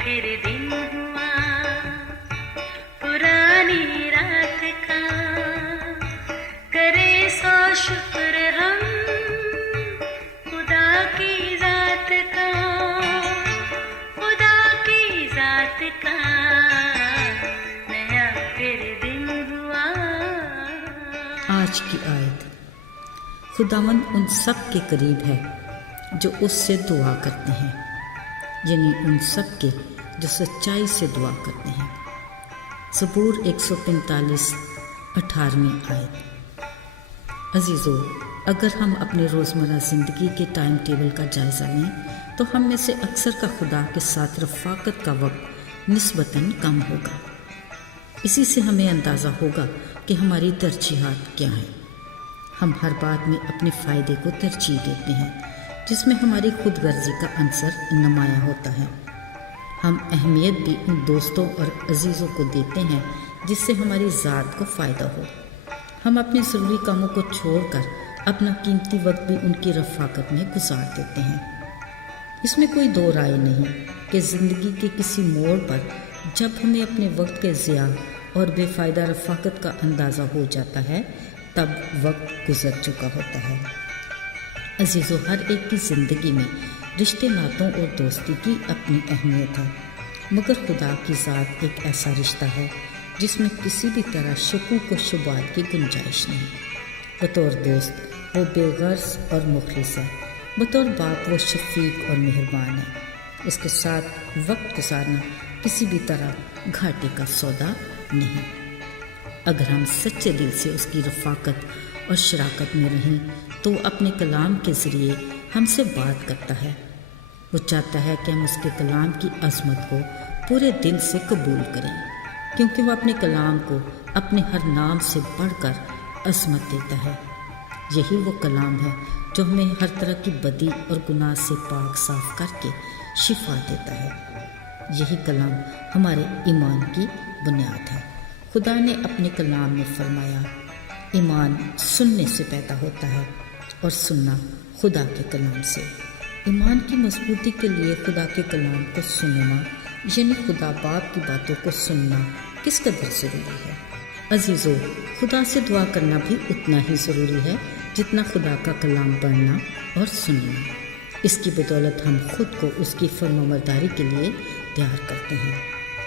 پھر دن ہوا پرانی رات کا، کرے سو شکر ہم خدا کی ذات کا، خدا کی ذات کا نیا پھر دن ہوا۔ آج کی آیت، خداوند ان سب کے قریب ہے جو اس سے دعا کرتے ہیں، یعنی ان سب کے جو سچائی سے دعا کرتے ہیں۔ زبور 145 18 آیت۔ عزیزو، اگر ہم اپنے روزمرہ زندگی کے ٹائم ٹیبل کا جائزہ لیں تو ہم میں سے اکثر کا خدا کے ساتھ رفاقت کا وقت نسبتاً کم ہوگا۔ اسی سے ہمیں اندازہ ہوگا کہ ہماری ترجیحات کیا ہیں۔ ہم ہر بات میں اپنے فائدے کو ترجیح دیتے ہیں، جس میں ہماری خود غرضی کا عنصر نمایاں ہوتا ہے۔ ہم اہمیت بھی ان دوستوں اور عزیزوں کو دیتے ہیں جس سے ہماری ذات کو فائدہ ہو۔ ہم اپنے ضروری کاموں کو چھوڑ کر اپنا قیمتی وقت بھی ان کی رفاقت میں گزار دیتے ہیں۔ اس میں کوئی دو رائے نہیں کہ زندگی کے کسی موڑ پر جب ہمیں اپنے وقت کے ضیاع اور بے فائدہ رفاقت کا اندازہ ہو جاتا ہے، تب وقت گزر چکا ہوتا ہے۔ عزیزو، ہر ایک کی زندگی میں رشتے ناتوں اور دوستی کی اپنی اہمیت ہے، مگر خدا کی ذات ایک ایسا رشتہ ہے جس میں کسی بھی طرح شکوک و شبہات کی گنجائش نہیں۔ بطور دوست وہ بے غرض اور مخلص ہے، بطور باپ وہ شفیق اور مہربان ہے۔ اس کے ساتھ وقت گزارنا کسی بھی طرح گھاٹے کا سودا نہیں۔ اگر ہم سچے دل سے اس کی رفاقت اور شراکت میں رہیں تو وہ اپنے کلام کے ذریعے ہم سے بات کرتا ہے۔ وہ چاہتا ہے کہ ہم اس کے کلام کی عظمت کو پورے دل سے قبول کریں، کیونکہ وہ اپنے کلام کو اپنے ہر نام سے بڑھ کر عظمت دیتا ہے۔ یہی وہ کلام ہے جو ہمیں ہر طرح کی بدی اور گناہ سے پاک صاف کر کے شفا دیتا ہے۔ یہی کلام ہمارے ایمان کی بنیاد ہے۔ خدا نے اپنے کلام میں فرمایا، ایمان سننے سے پیدا ہوتا ہے اور سننا خدا کے کلام سے۔ ایمان کی مضبوطی کے لیے خدا کے کلام کو سننا، یعنی خدا باپ کی باتوں کو سننا کس قدر ضروری ہے۔ عزیزو، خدا سے دعا کرنا بھی اتنا ہی ضروری ہے جتنا خدا کا کلام پڑھنا اور سننا۔ اس کی بدولت ہم خود کو اس کی فرمانبرداری کے لیے تیار کرتے ہیں۔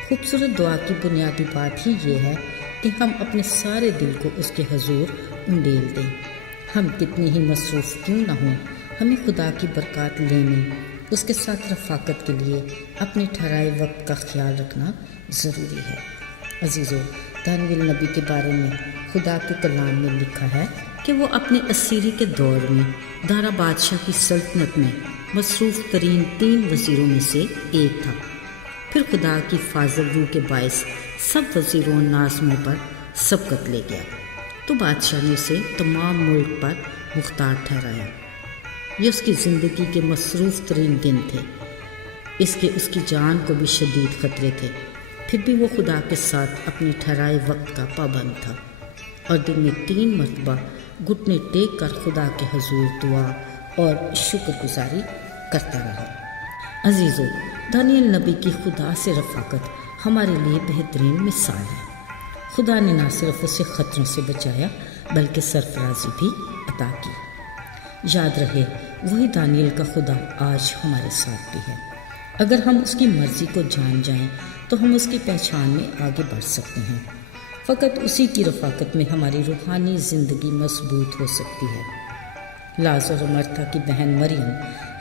خوبصورت دعا کی بنیادی بات ہی یہ ہے کہ ہم اپنے سارے دل کو اس کے حضور انڈیل دیں۔ ہم کتنی ہی مصروف کیوں نہ ہوں، ہمیں خدا کی برکات لینے، اس کے ساتھ رفاقت کے لیے اپنے ٹھہرائے وقت کا خیال رکھنا ضروری ہے۔ عزیزو، دانیل نبی کے بارے میں خدا کے کلام میں لکھا ہے کہ وہ اپنے اسیری کے دور میں دارا بادشاہ کی سلطنت میں مصروف ترین 3 وزیروں میں سے ایک تھا۔ پھر خدا کی فاضل روح کے باعث سب وزیروں ناظموں پر سبقت لے گیا، تو بادشاہ نے اسے تمام ملک پر مختار ٹھہرایا۔ یہ اس کی زندگی کے مصروف ترین دن تھے، اس کی جان کو بھی شدید خطرے تھے۔ پھر بھی وہ خدا کے ساتھ اپنے ٹھہرائے وقت کا پابند تھا، اور دن میں 3 مرتبہ گھٹنے ٹیک کر خدا کے حضور دعا اور شکر گزاری کرتا رہا۔ عزیزو، دانیل نبی کی خدا سے رفاقت ہمارے لیے بہترین مثال ہے۔ خدا نے نہ صرف اسے خطروں سے بچایا بلکہ سرفرازی بھی عطا کی۔ یاد رہے، وہی دانیل کا خدا آج ہمارے ساتھ بھی ہے۔ اگر ہم اس کی مرضی کو جان جائیں تو ہم اس کی پہچان میں آگے بڑھ سکتے ہیں۔ فقط اسی کی رفاقت میں ہماری روحانی زندگی مضبوط ہو سکتی ہے۔ لازر و مرتھا کی بہن مریم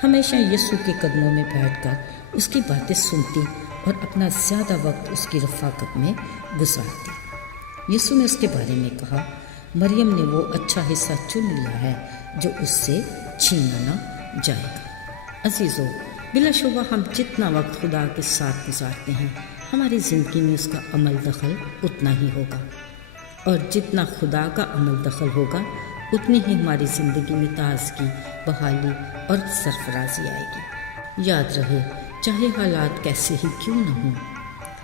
ہمیشہ یسوع کے قدموں میں بیٹھ کر اس کی باتیں سنتی اور اپنا زیادہ وقت اس کی رفاقت میں گزارتی۔ یسوع نے اس کے بارے میں کہا، مریم نے وہ اچھا حصہ چن لیا ہے جو اس سے چھینا نہ جائے گا۔ عزیزو، بلا شبہ ہم جتنا وقت خدا کے ساتھ گزارتے ہیں، ہماری زندگی میں اس کا عمل دخل اتنا ہی ہوگا، اور جتنا خدا کا عمل دخل ہوگا اتنی ہی ہماری زندگی میں تازگی، بحالی اور سرفرازی آئے گی۔ یاد رہے، چاہے حالات کیسے ہی کیوں نہ ہوں،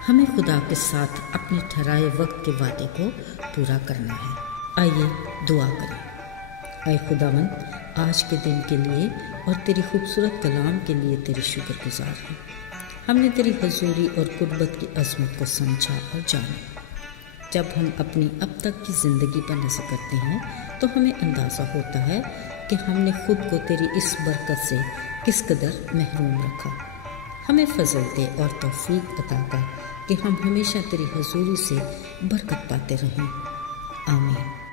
ہمیں خدا کے ساتھ اپنے ٹھہرائے وقت کے وعدے کو پورا کرنا ہے۔ آئیے دعا کریں۔ اے خداوند، آج کے دن کے لیے اور تیری خوبصورت کلام کے لیے تیری شکر گزار ہیں۔ ہم نے تیری حضوری اور قربت کی عظمت کو سمجھا اور جانا۔ جب ہم اپنی اب تک کی زندگی پر نظر کرتے ہیں تو ہمیں اندازہ ہوتا ہے کہ ہم نے خود کو تیری اس برکت سے کس قدر محروم رکھا۔ ہمیں فضل دے اور توفیق عطا کر کہ ہم ہمیشہ تیری حضوری سے برکت پاتے رہیں۔ آمین۔